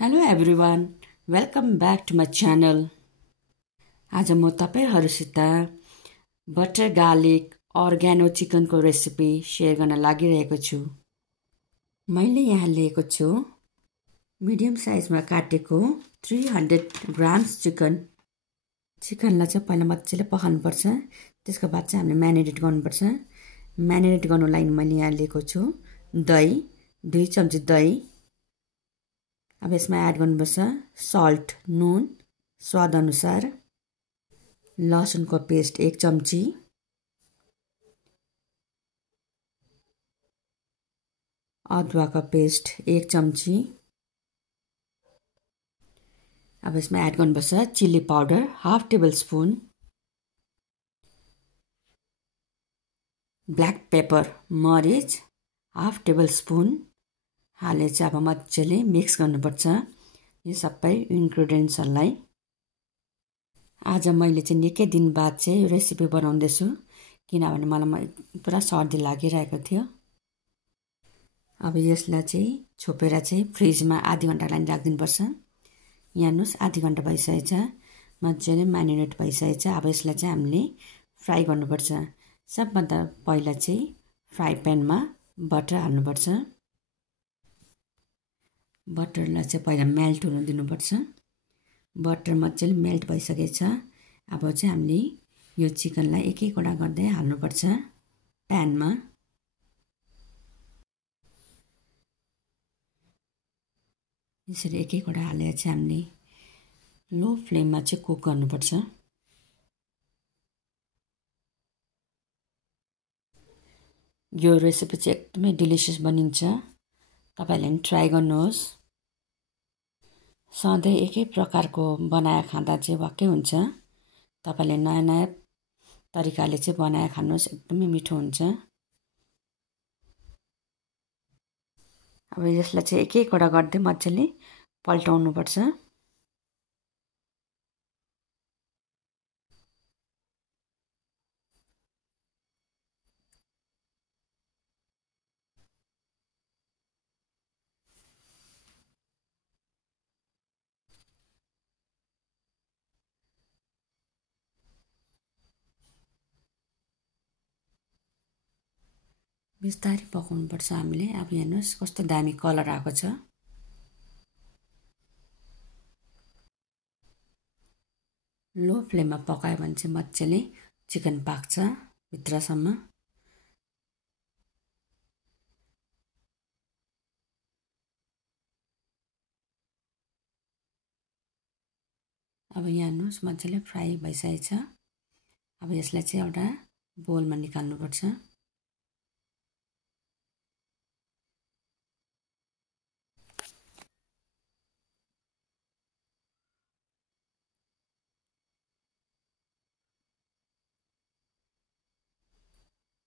Hello everyone, welcome back to my channel. आज म तपाईहरुसित butter garlic अर्गानो चिकनको रेसिपी शेयर गर्न लागिरहेको छु। मैले यहाँ लिएको छु मिडियम साइजमा काटेको 300 ग्राम्स चिकन। चिकनलाई चाहिँ पहिला मज्जाले पकाउनु पर्छ। त्यसको बाद चाहिँ हामीले म्यारिनेट गर्नुपर्छ। म्यारिनेट गर्नलाई मैले यहाँ लिएको छु दही 2 चम्ची दही। अब यसमा एड गर्नुपर्छ सल्ट नुन स्वाद अनुसार, लसुनको पेस्ट 1 चम्ची, अदुवाको पेस्ट 1 चम्ची। अब यसमा एड गर्नुपर्छ chilli powder half tablespoon, black pepper मरिच हाफ टेबल स्पुन हालेर चाहिँ अब मज्जाले मिक्स गर्नुपर्छ यो सबै इन्ग्रेडियन्ट्सहरुलाई। आज मैले चाहिँ निकै दिन बाद चाहिँ यो रेसिपी बनाउँदैछु किनभने मलाई पुरा सर्दी लागिरहेको थियो। अब यसलाई चाहिँ छोपेर चाहिँ फ्रिजमा आधा घण्टाको लागि राख्दिनुपर्छ। यहाँ हेर्नुस् आधा घण्टा भइसकेको छ, मज्जाले म्यारिनेट भइसकेको छ। अब यसलाई चाहिँ हामीले फ्राई गर्नुपर्छ। सबभन्दा पहिला चाहिँ फ्राई प्यानमा बटर हाल्नुपर्छ। बटरलाई चाहिँ पहिला मेल्ट हुन दिनुपर्छ। बटर मज्जाले मेल्ट भइसकेको छ। अब चाहिँ हामीले यो चिकनलाई एक एकवटा गर्दै हाल्नुपर्छ प्यानमा। यसरी एक एकवटा हालेर चाहिँ हामीले लो फ्लेममा चाहिँ कुक गर्नुपर्छ। यो रेसिपी चाहिँ एकदमै डिलिसियस बनिन्छ। तपाईले पनि ट्राई गर्नुहोस्। सधैँ एकै प्रकारको बनाएर खाँदा चाहिँ वाक्कै हुन्छ। तपाईले नयाँ नयाँ तरिकाले चाहिँ बनाएर खानुहोस्, एकदमै मिठो हुन्छ। अब यसलाई चाहिँ एक एकवटा गर्दै मज्जाले पल्टाउनु पर्छ। बिस्तारै पकाउनु पर्छ हामीले। अब हेर्नुस् कस्तो दामी कलर आएको छ। लो फ्लेममा पकायो भने चाहिँ मज्जाले चिकन पाक्छ भित्रसम्म। अब यहाँ हेर्नुस् मज्जाले फ्राई भइसकेको छ। अब यसलाई चाहिँ एउटा बोलमा निकाल्नुपर्छ।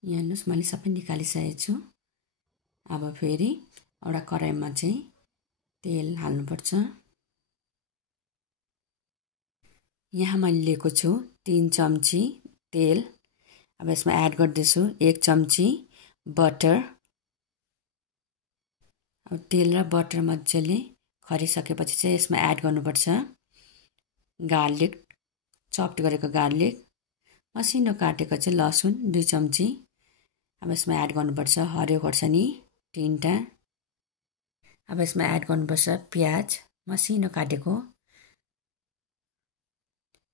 यहाँ हेर्नुस् मैले सबै निकालिसकेको छु। अब फेरि एउटा कराईमा चाहिँ तेल हाल्नुपर्छ। यहाँ मैले लिएको छु 3 चम्ची तेल। अब यसमा एड गर्दैछु 1 चम्ची बटर। अब तेल र बटर मज्जाले खरिसकेपछि चाहिँ यसमा एड गर्नुपर्छ गार्लिक, चप्ड गरेको गार्लिक, मसिनो काटेको चाहिँ लसुन 2 चम्ची। अब यसमा एड गर्नुपर्छ हरियो खोर्सानी 3टा। अब यसमा एड गर्नुपर्छ प्याज मसिनो काटेको।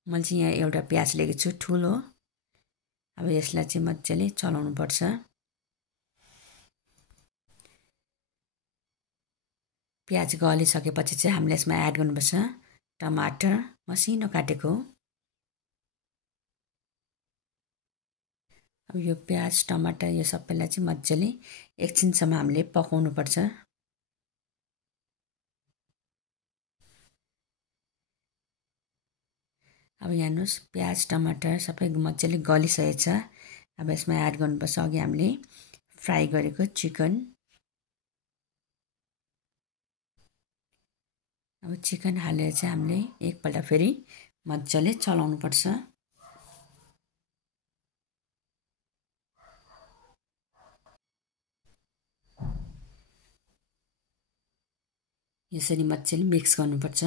मैले चाहिँ यहाँ एउटा प्याज लिएको छु ठुलो। अब यसलाई चाहिँ मज्जाले चलाउनु पर्छ। प्याज गलिसकेपछि चाहिँ हामीले यसमा एड गर्नुपर्छ टमाटर मसिनो काटेको। अब यो प्याज टमाटर यो सबैलाई चाहिँ मज्जाले एकछिनसम्म हामीले पकाउनु पर्छ। अब यहाँ हेर्नुस् प्याज टमाटर सबै मज्जाले गलिसकेको छ। अब यसमा एड गर्नुपर्छ अघि हामीले फ्राई गरेको चिकन। अब चिकन हालेर चाहिँ हामीले एकपल्ट फेरि मज्जाले चलाउनु पर्छ। यसरी मजाले मिक्स गर्नुपर्छ।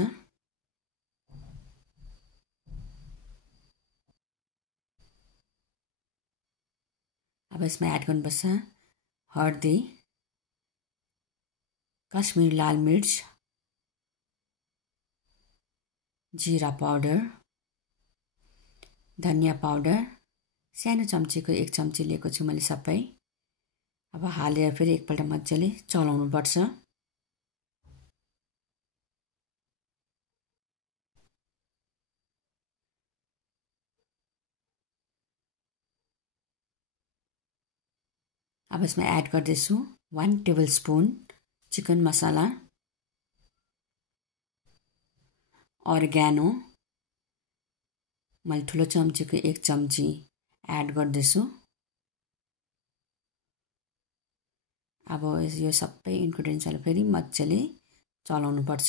अब यसमा एड गर्नुपर्छ हर्दी, कश्मीरी लाल मिर्च, जीरा पाउडर, धनिया पाउडर, सानो चम्चीको 1 चम्ची लिएको छु मैले सबै। अब हालेर फेरि एकपल्ट मजाले चलाउनुपर्छ। अब यसमा एड गर्दैछु 1 टेबलस्पुन चिकन मसाला, अर्ग्यानो मैले ठुलो चम्चीको 1 चम्ची एड गर्दैछु। अब यो सबै इन्ग्रेडियन्ट्सहरू फेरि मजाले चलाउनुपर्छ।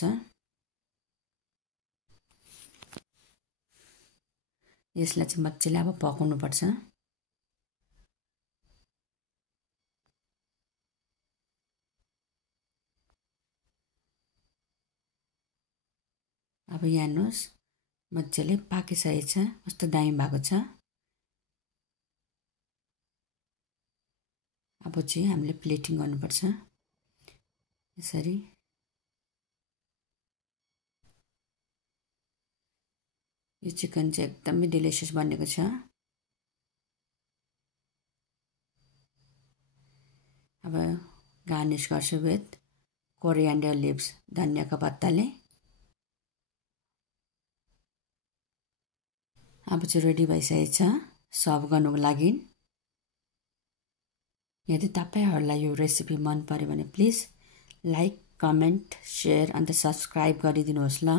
यसलाई चाहिँ मजाले अब पकाउनुपर्छ। अब यहाँ हेर्नुहोस् मजाले पाकिसकेको छ, कस्तो दामी भएको छ। अब चाहिँ हामीले प्लेटिङ गर्नुपर्छ यसरी। यो चिकन चाहिँ एकदमै डिलिसियस बनेको छ। अब गार्निस गर्छु विथ कोरिएन्डर लिभ्स, धनियाको पत्ताले। अब चाहिँ रेडी भइसकेको छ सर्भ गर्नुको लागि। यदि तपाईहरुलाई यो रेसिपी मन पर्यो भने प्लिज लाइक, कमेन्ट, शेयर अन्त सब्स्क्राइब गरिदिनुहोस् ल।